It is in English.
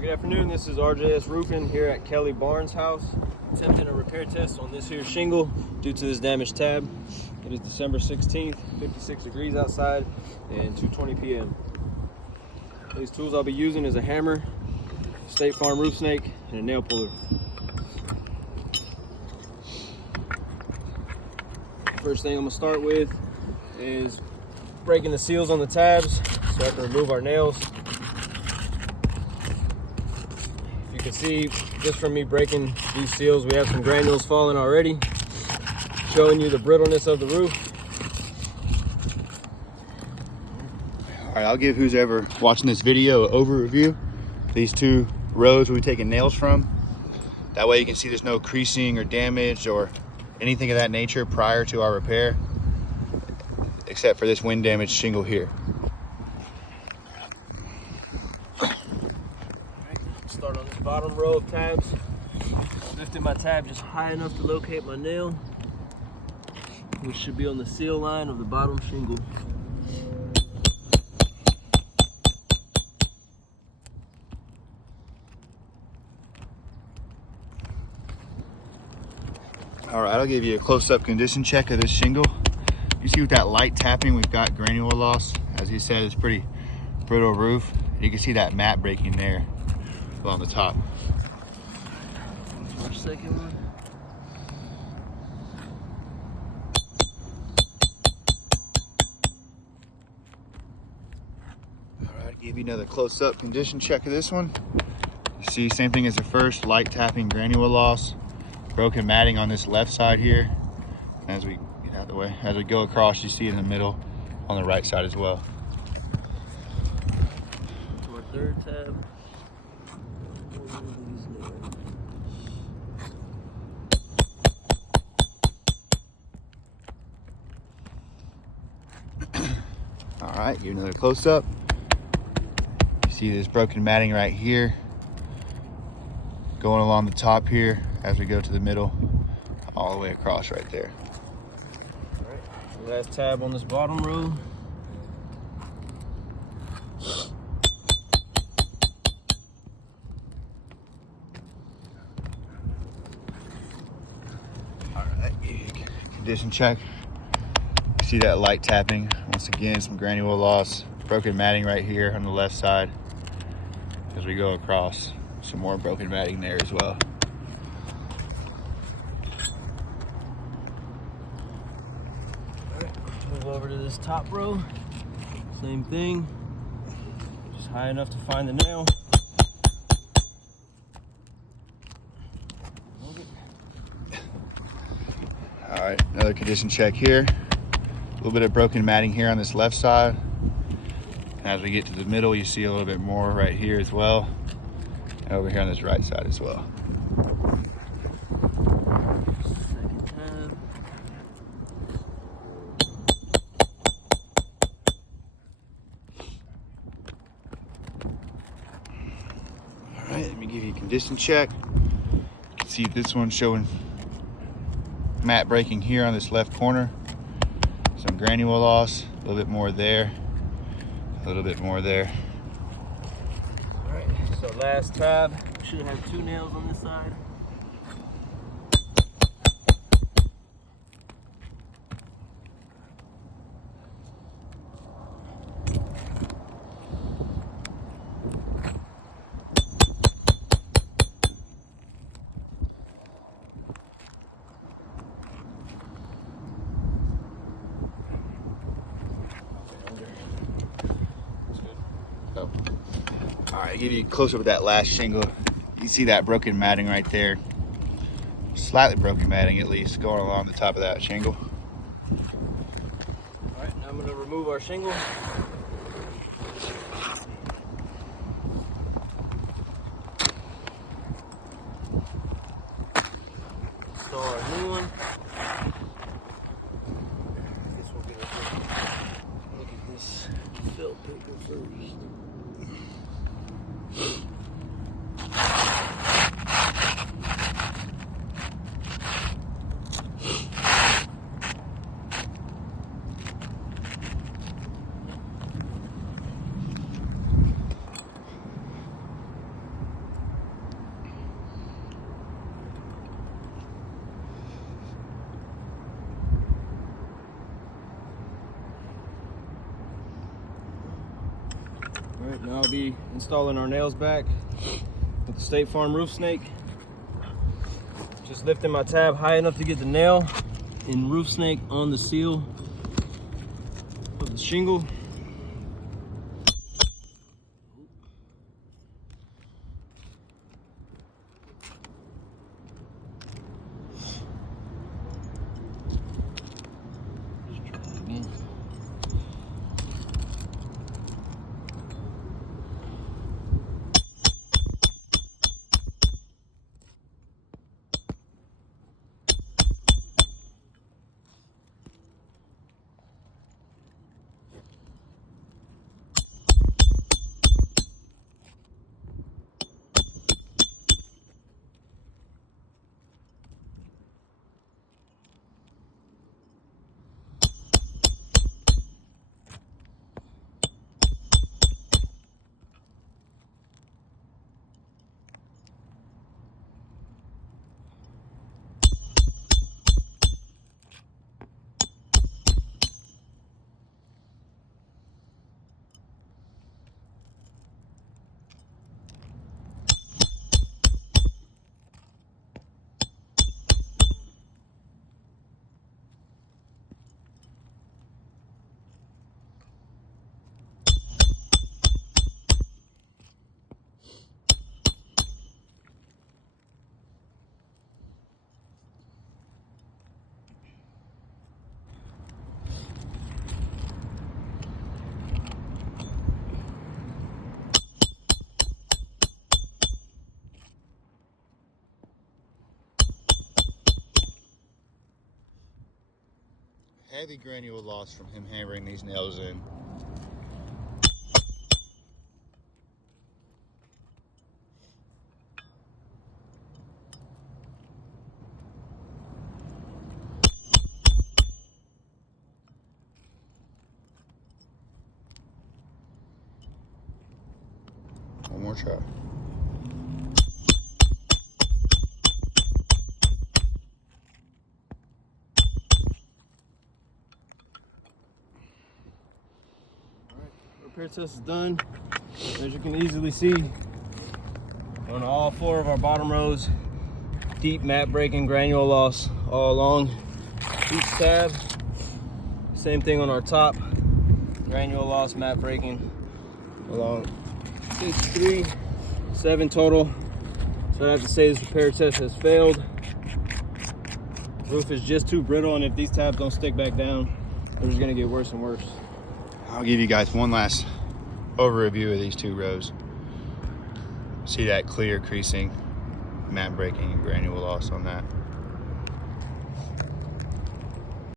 Good afternoon, this is RJS Roofing here at Kelly Barnes' house. Attempting a repair test on this here shingle due to this damaged tab. It is December 16th, 56 degrees outside and 2:20 p.m. These tools I'll be using is a hammer, State Farm roof snake, and a nail puller. First thing I'm gonna start with is breaking the seals on the tabs so I can remove our nails. You can see just from me breaking these seals, we have some granules falling already, showing you the brittleness of the roof. All right, I'll give who's ever watching this video an overview. These two rows we're taking nails from. That way you can see there's no creasing or damage or anything of that nature prior to our repair, except for this wind damaged shingle here. Start on this bottom row of tabs. Lifting my tab just high enough to locate my nail, which should be on the seal line of the bottom shingle. All right, I'll give you a close-up condition check of this shingle. You see with that light tapping, we've got granule loss. As he said, it's pretty brittle roof. You can see that mat breaking there on the top. Second one. All right, give you another close-up condition check of this one. You see, same thing as the first, light tapping, granule loss, broken matting on this left side here. And as we get out of the way, as we go across, you see in the middle on the right side as well. To our third tab. All right, give another close-up. You see this broken matting right here, going along the top here as we go to the middle, all the way across right there. All right, last tab on this bottom row. All right, condition check. You see that light tapping. Once again, some granule loss, broken matting right here on the left side. As we go across, some more broken matting there as well. All right, move over to this top row. Same thing, just high enough to find the nail. All right, another condition check here. A little bit of broken matting here on this left side. And as we get to the middle, you see a little bit more right here as well. And over here on this right side as well. Second tab. All right, let me give you a condition check. You can see this one showing mat breaking here on this left corner. Some granule loss, a little bit more there, a little bit more there. All right, so last tab. Should have two nails on this side. Oh. All right, give you a close up of that last shingle. You see that broken matting right there. Slightly broken matting at least, going along the top of that shingle. All right, now I'm gonna remove our shingle. Install our new one. I guess we'll get a look at this felt paper first. Alright, now I'll be installing our nails back with the State Farm Roof Snake. Just lifting my tab high enough to get the nail and Roof Snake on the seal of the shingle. Heavy granule loss from him hammering these nails in. One more try. Repair test is done. As you can easily see, on all 4 of our bottom rows, deep mat breaking granule loss all along each tab. Same thing on our top, granule loss, mat breaking along each 3, 7 total. So I have to say this repair test has failed. Roof is just too brittle, and if these tabs don't stick back down, they're just gonna get worse and worse. I'll give you guys one last overview of these 2 rows. See that clear creasing, mat breaking, and granule loss on that.